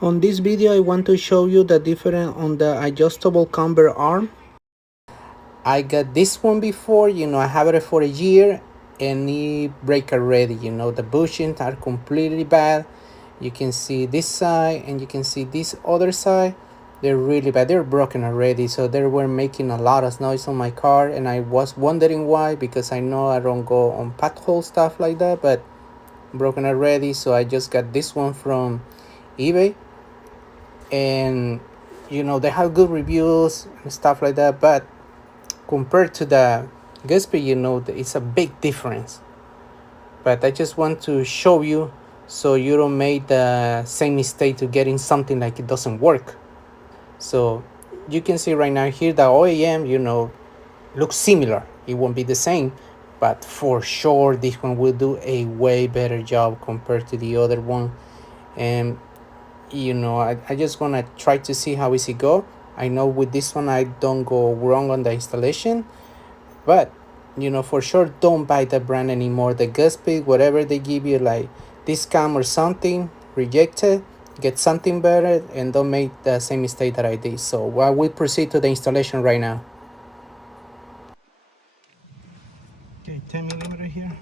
On this video I want to show you the difference on the adjustable camber arm. I got this one before, I have it for a year and it break already, the bushings are completely bad. You can see this side and you can see this other side. They're really bad, they're broken already, so they were making a lot of noise on my car and I was wondering why, because I know I don't go on pothole stuff like that, but broken already. So I just got this one from eBay and they have good reviews and stuff like that, but compared to the Gatsby, it's a big difference. But I just want to show you so you don't make the same mistake to getting something like it doesn't work. So you can see right now here the OEM looks similar. It won't be the same, but for sure this one will do a way better job compared to the other one. And I just want to try to see how is it go. I know with this one I don't go wrong on the installation, but for sure don't buy the brand anymore. The Gatsby, whatever they give you like discount or something, reject it, get something better, and don't make the same mistake that I did. So I will proceed to the installation right now. Okay, 10mm here.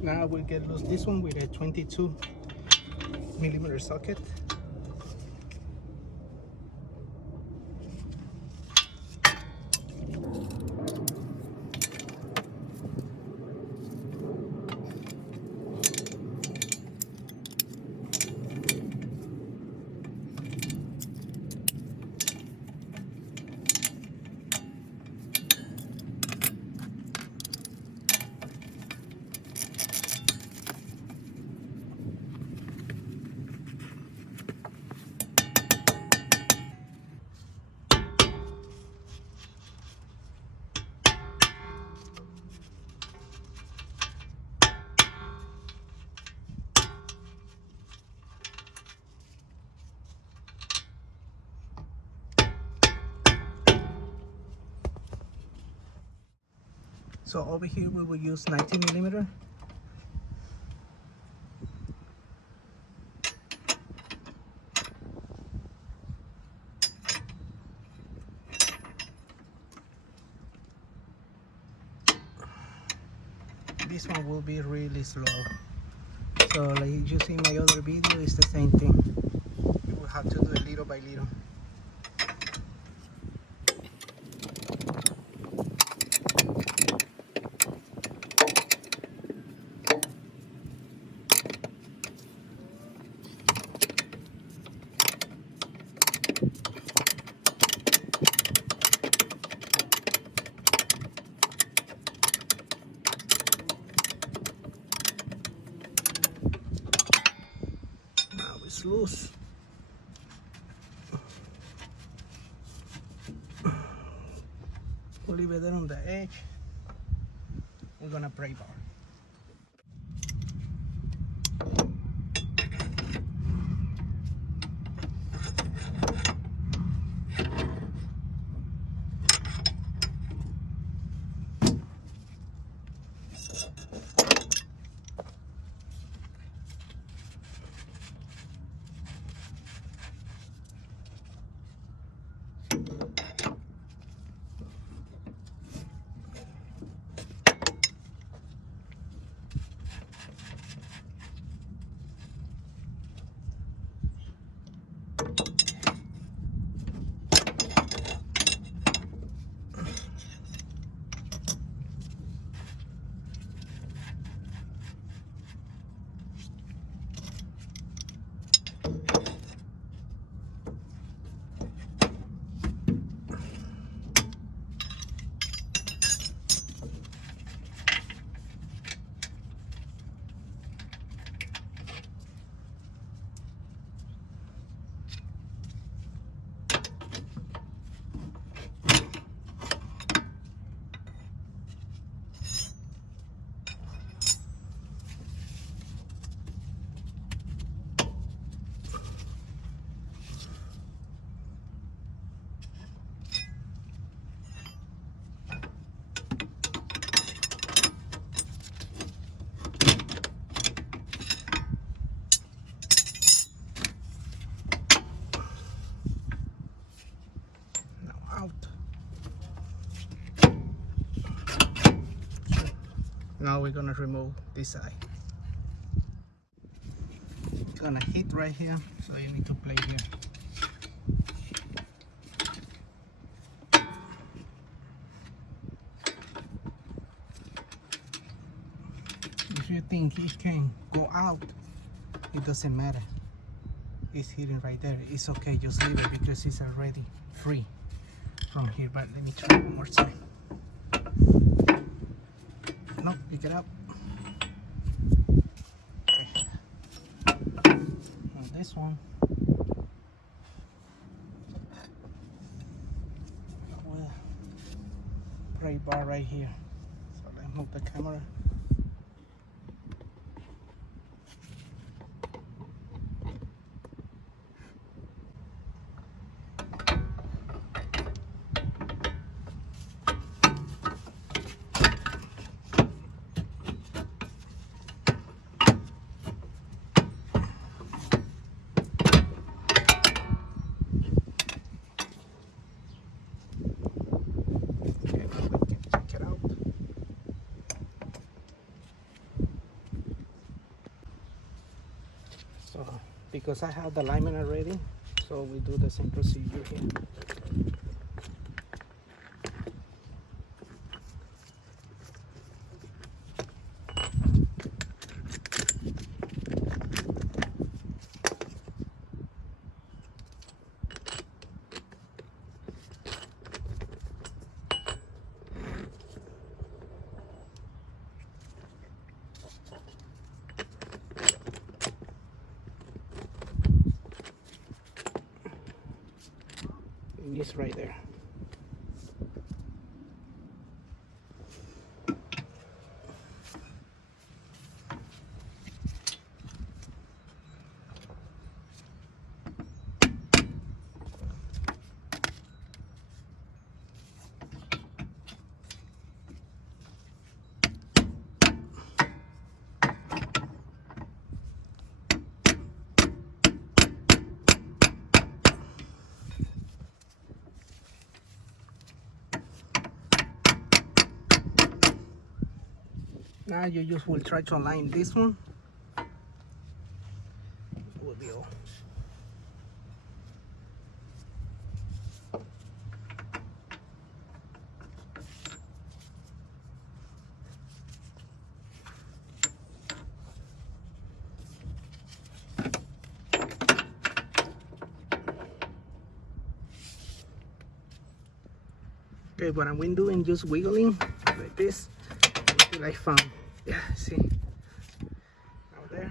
Now we get loose this one with a 22mm socket. So over here we will use 19mm. This one will be really slow. So like you see in my other video, it's the same thing. You will have to do it little by little. Now it's loose. We'll leave it there on the edge. We're gonna pray bar. Now we're gonna remove this side. It's gonna hit right here, so you need to play here. If you think it can go out, it doesn't matter. It's hidden right there. It's okay, just leave it because it's already free from here. But let me try one more time. No, pick it up. Okay. And this one, well, gray bar right here. So let's move the camera. So because I have the alignment already, so we do the same procedure here. This right there. Now you just will try to align this one. Will be all. Okay, what I'm doing, just wiggling like this until I found. Yeah, see, out there.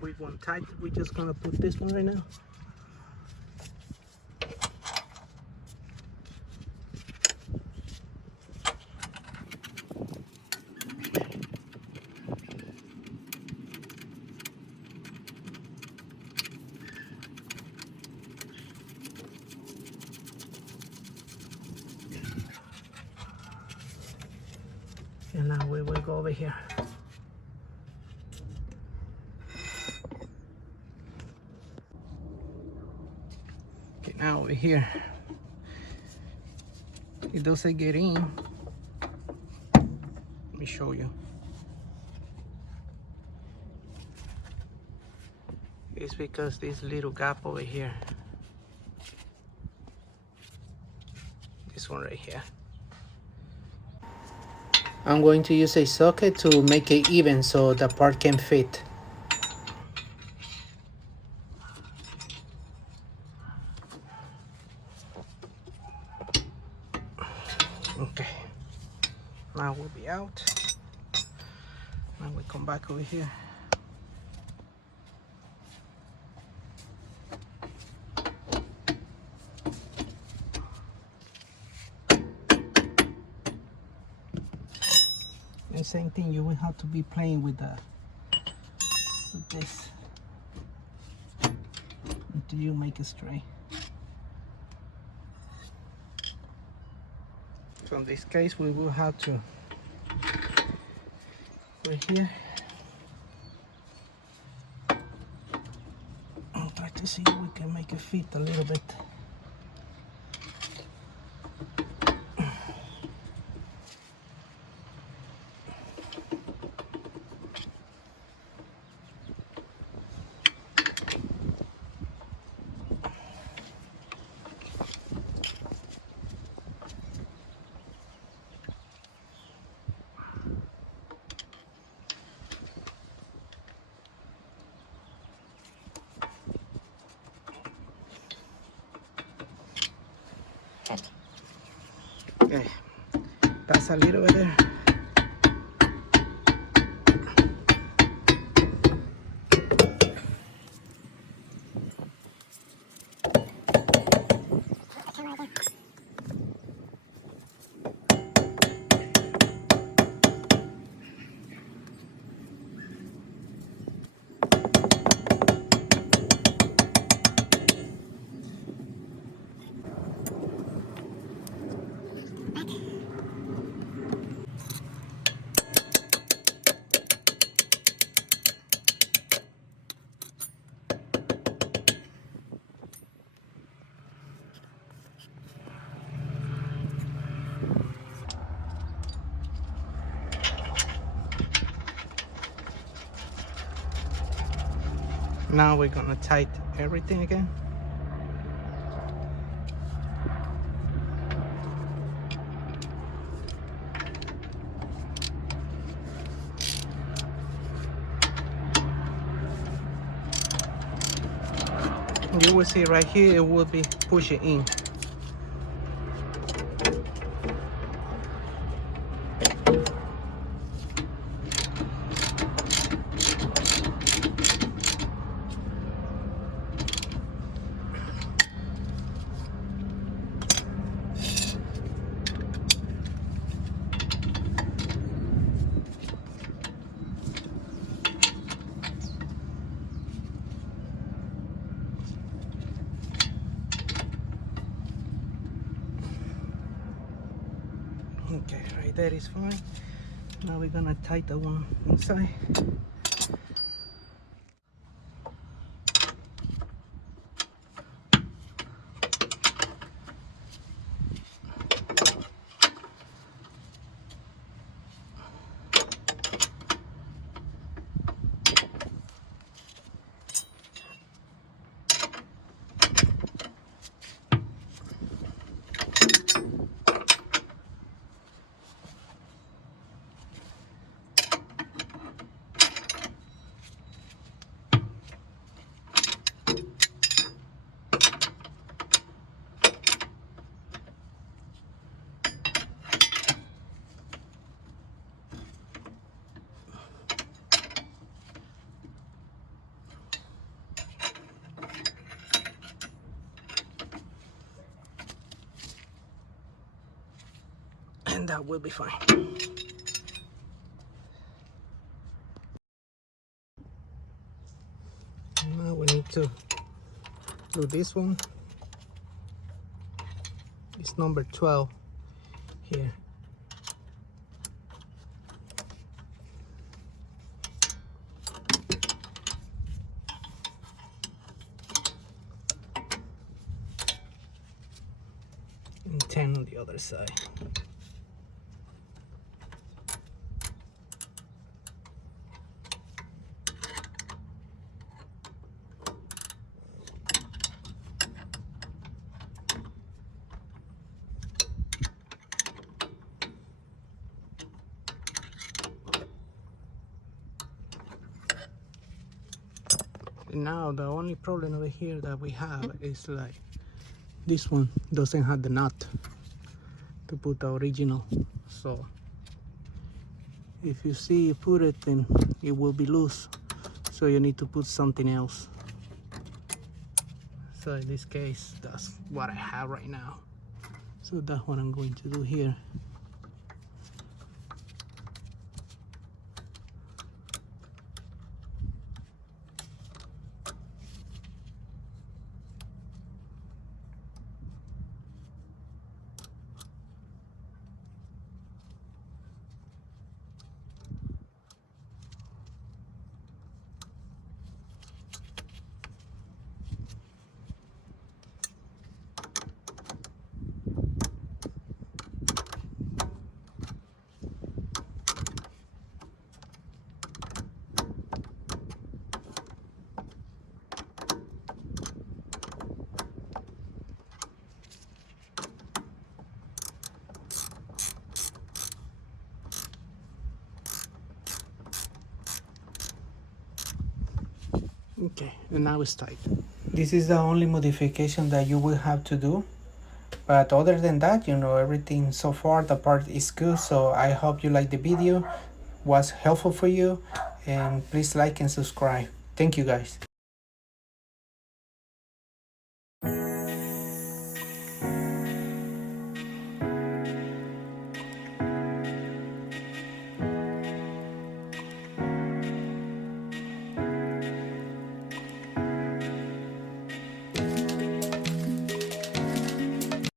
With one tight, we're just gonna put this one right now. And now we will go over here. Okay, now over here. It doesn't get in. Let me show you. It's because this little gap over here. This one right here. I'm going to use a socket to make it even so the part can fit. Okay, now we'll be out. Now we come back over here. And same thing, you will have to be playing with this until you make it straight. So in this case, we will have to put here. I'll try to see if we can make it fit a little bit. Okay, that's a little bit there. Now we're gonna tighten everything again. You will see right here, it will be pushing in. Okay, right there is fine. Now we're gonna tighten one inside. And that will be fine. Now we need to do this one. It's number 12 here. And 10 on the other side. Now the only problem over here that we have is like this one doesn't have the nut to put the original, so if you see you put it, then it will be loose, so you need to put something else. So in this case, that's what I have right now, so that's what I'm going to do here. Okay, and now it's tight. This is the only modification that you will have to do But other than that, everything so far, the part is good. So I hope you like the video, was helpful for you, and please like and subscribe. Thank you guys.